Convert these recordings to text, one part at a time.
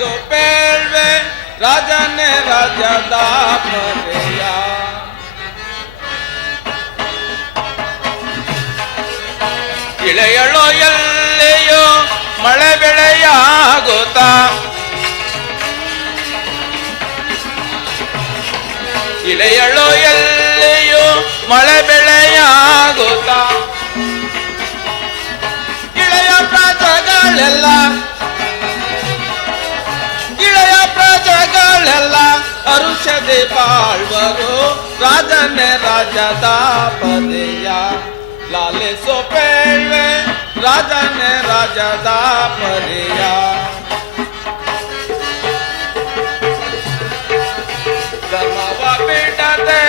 ಲಾಲಿಸೋ ಬೇಳ್ವೆ ರಾಜನೇ ರಾಜದ ಪರೆಯ. ಇಳೆಯಳೋ ಎಲ್ಲಿಯೋ ಮಳೆ ಬೆಳೆಯಾಗುತ್ತಾ, ಇಳೆಯಳೋ ಎಲ್ಲಿಯೋ ಮಳೆ ಬೆಳೆಯಾಗುತ್ತಾ, ಇಳೆಯ ಪ್ರಜೆಗಳೆಲ್ಲ ಇಳೆಯ ಪ್ರಜೆಗಳೆಲ್ಲ ಅರುಷದೆ ಬಾಳ್ವರು ರಾಜನೇ ರಾಜದ ಪದೆಯ. ಲಾಲಿಸೋ ಬೇಳ್ವೆ ರಾಜನೇ ರಾಜದ ಪರೆಯ. ಧರ್ಮವ ಬಿಡದೆ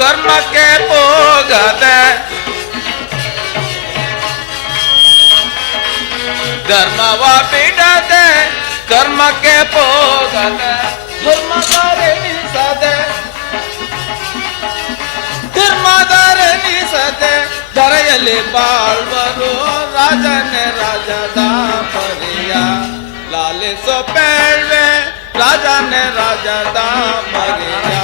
ಕರ್ಮಕ್ಕೆ ಹೋಗದೆ, ಧರ್ಮವ ಬಿಡದೆ ಕರ್ಮಕ್ಕೆ ಹೋಗದೆ, ಧರ್ಮದರೆನಿಸದೆ ಧರ್ಮದರೆನಿಸದೆ ಧರೆಯಲ್ಲಿ ಬಾಳ್ವರು ರಾಜನೇ ರಾಜದ ಪರೆಯ. ಲಾಲಿಸೋ ಬೇಳ್ವೆ ರಾಜನೇ ರಾಜದ ಪರೆಯ.